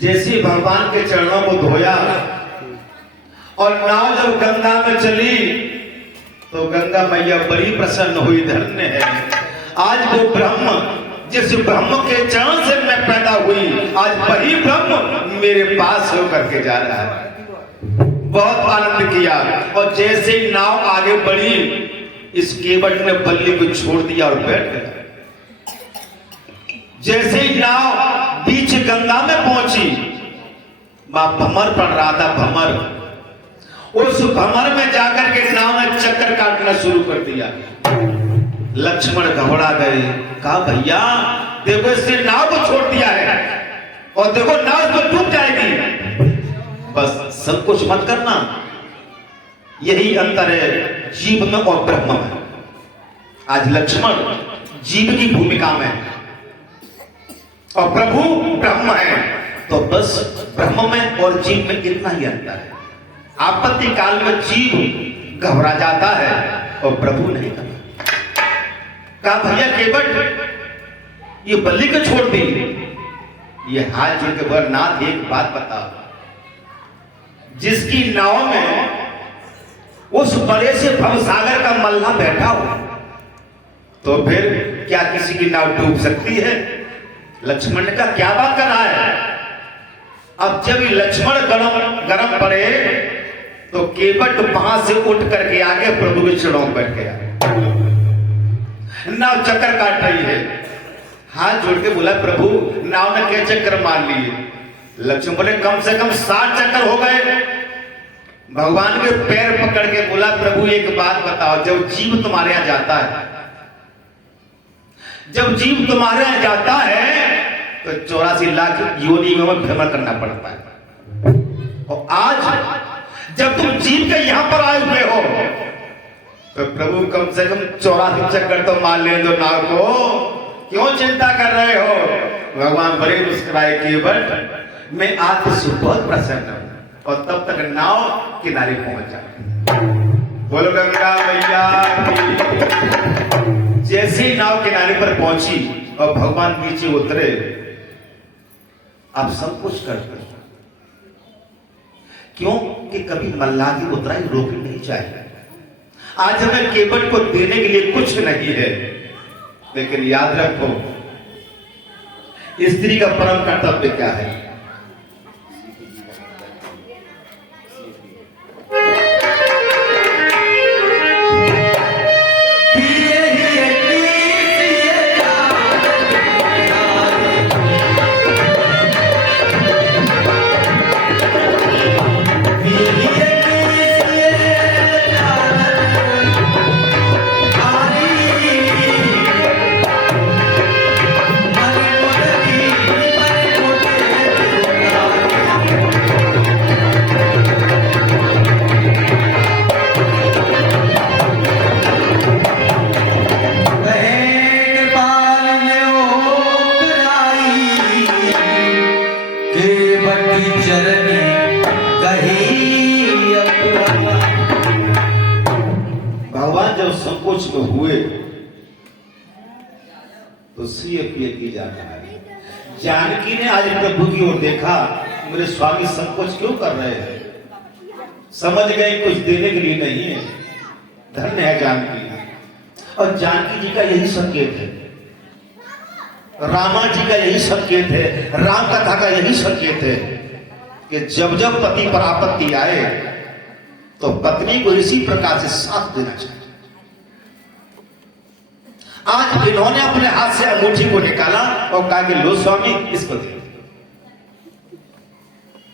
जैसे भगवान के चरणों को धोया और नाव जब गंगा में चली तो गंगा मैया बड़ी प्रसन्न हुई, धन्य है आज वो ब्रह्म जिस ब्रह्म के चरण से मैं पैदा हुई, आज वही ब्रह्म मेरे पास होकर के जा रहा है। बहुत आनंद किया और जैसे ही नाव आगे बढ़ी इस केवट ने बल्ली को छोड़ दिया और बैठ गया। जैसे ही नाव बीच गंगा में पहुंची, मां भमर पड़ रहा था, भमर, उस भमर में जाकर के नाव ने चक्कर काटना शुरू कर दिया। लक्ष्मण घबरा गए, कहा भैया देखो इसने नाव को छोड़ दिया है और देखो नाव तो डूब जाएगी, बस संकोच मत करना। यही अंतर है जीव में और ब्रह्म में। आज लक्ष्मण जीव की भूमिका में और प्रभु ब्रह्म है, तो बस ब्रह्म में और जीव में इतना ही अंतर है। आपत्ति काल में जीव घबरा जाता है और प्रभु नहीं करता। कहा भैया केवट ये बल्ली को छोड़ दी, ये हाथ जोड़ के बर नाथ एक बात बताओ, जिसकी नाव में उस बड़े से भवसागर का मल्ला बैठा हो तो फिर क्या किसी की नाव डूब सकती है? लक्ष्मण ने कहा क्या बात कर रहा है? अब जब लक्ष्मण गरम पड़े तो केवट वहां से उठ करके आगे प्रभु के चरणों में बैठ गया। नाव चक्कर काट रही है, हाथ जोड़ के बोला प्रभु नाव ने क्या चक्कर मार लिए? लक्ष्मण बोले कम से कम 60 चक्कर हो गए। भगवान के पैर पकड़ के बोला प्रभु एक बात बताओ, जब जीव तुम्हारे यहां जाता है, जब जीव तुम्हारे यहां जाता है तो 84 लाख योनियों में भ्रमण करना पड़ता है, और आज जब तुम जीव के यहां पर आए हुए हो तो प्रभु कम से कम 84 चक्कर तो मार ले दो नाव को, क्यों चिंता कर रहे हो? भगवान बड़े मुस्कुराए, केवट मैं आज से बहुत प्रसन्न हूं, और तब तक नाव किनारे पहुंच जाए। बोलो गंगा मैया की। जैसे ही नाव किनारे पर पहुंची और भगवान नीचे उतरे, आप सब कुछ कर क्यों कि कभी मल्लाह की उतराई रोकनी नहीं चाहिए। आज हमें केवट को देने के लिए कुछ नहीं है, लेकिन याद रखो स्त्री का परम कर्तव्य क्या है? भगवान जब संकोच में हुए तो सीएपीए की जाता है। जानकी ने आज प्रभु की ओर देखा, मेरे स्वामी संकोच क्यों कर रहे हैं? समझ गए कुछ देने के लिए नहीं है। धन्य है जानकी। और जानकी जी का यही संकेत है, रामा जी का यही संकेत है, राम कथा का यही संकेत है कि जब जब पति पर आपत्ति आए तो पत्नी को इसी प्रकार से साथ देना चाहिए। आज इन्होंने अपने हाथ से अंगूठी को निकाला और कहा कि लो स्वामी इसको दे।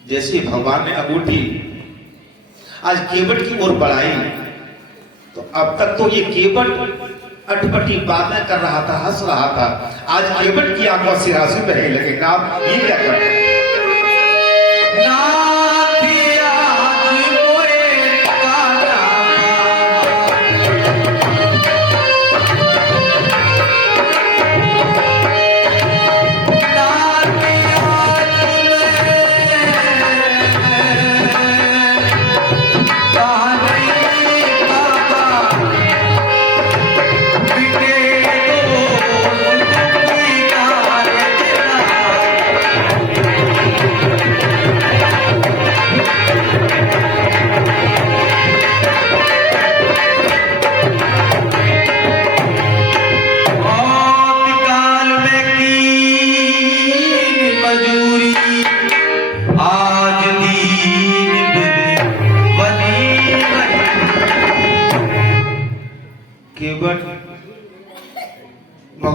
जैसे भगवान ने अंगूठी आज केवट की ओर बढ़ाई तो अब तक तो ये केवट अटपटी बातें कर रहा था, हंस रहा था। आज केवट की आंखों से आंसू बहने लगे। आप ये क्या कर रहे हैं?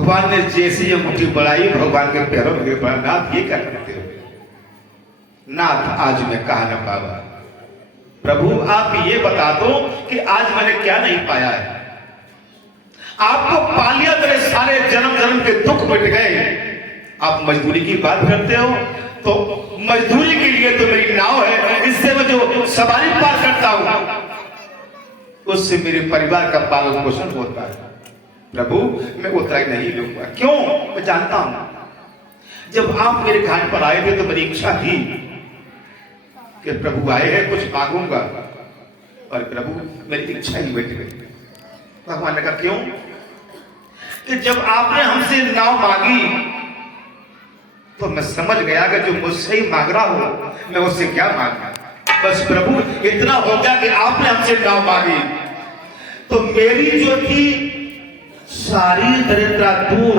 भगवान ने जैसे ये मुट्ठी बढ़ाई, भगवान के पैरों में गिर पड़ा। नाथ ये क्या करते हो? नाथ आज मैं कहा न पावा। प्रभु आप ये बता दो कि आज मैंने क्या नहीं पाया है। आपको पा लिया, तेरे सारे जन्म जन्म के दुख मिट गए। आप मजदूरी की बात करते हो, तो मजदूरी के लिए तो मेरी नाव है, इससे मैं जो सवारी पार करता हूं उससे मेरे परिवार का पालन पोषण होता है। प्रभु मैं उतना ही नहीं लूंगा। क्यों? मैं जानता हूं जब आप मेरे घाट पर आए थे तो मेरी इच्छा थी कि प्रभु आए हैं कुछ मांगूंगा, और प्रभु मेरी इच्छा ही बैठ गई। भगवान ने कहा क्यों? कि जब आपने हमसे नाव मांगी तो मैं समझ गया कि जो मुझसे ही मांग रहा हूं मैं उससे क्या मांगा। बस प्रभु इतना हो गया कि आपने हमसे नाव मांगी तो मेरी जो थी सारी दरिद्रता दूर